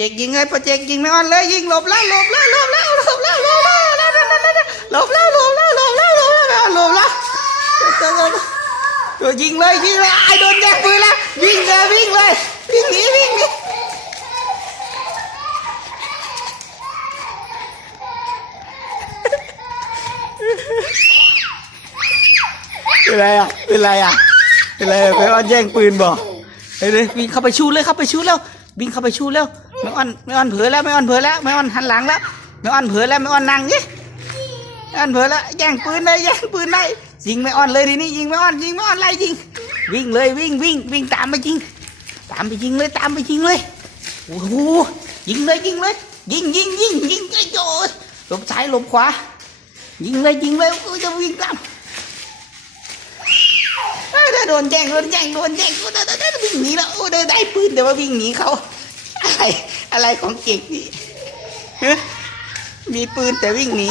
จกยิงเลยโปรเจกยิงไม่อ่อนเลยยิงหลบแล้วหลบแล้วหลบแล้วหลบแล้วหลบแล้วหลบแล้วหลบแล้วหลบแล้วหลบแล้วหลบแล้วหลบแล้วตัวยิงเลยยิงเลยไอ้โดนแย่งปืนแล้ววิ่งเลยวิ่งเลยวิ่งหนีวิ่งหนีเป็นไรอะเป็นไรอะเป็นไรไปออนแย่งปืนบ่ เฮ้ยวิ่งเข้าไปชูเลยเข้าไปชูแล้ววิ่งเข้าไปชูแล้วไม่อ่อนไม่อ่อนเผลอแล้วไม่อ่อนเผลอแล้วไม่อ่อนหันหลังแล้วไม่อ่อนเผลอแล้วไม่อ่อนนั่งนี่ไม่อ่อนเผลอแล้วแย่งปืนเลยแย่งปืนได้ยิงไม่อ่อนเลยทีนี้ยิงไม่อ่อนยิงไม่อ่อนไล่ยิง วิ่งเลยวิ่งวิ่งวิ่งตามไปยิง ตามไปยิงเลยตามไปยิงเลยโอ้โหยิงเลยยิงเลย ยิงยิงยิงยิงไอ้โจ้ยหลบซ้ายหลบขวายิงเลยยิงเลยจะวิ่งตาม เอ้ย โดนแย่งโดนแย่งโดนแย่งโดนโดนโดนวิ่งหนีแล้วโอ้ได้ได้ปืนแต่ว่าวิ่งหนีเขาอะไรอะไรของเก่งนี่มีปืนแต่วิ่งหนี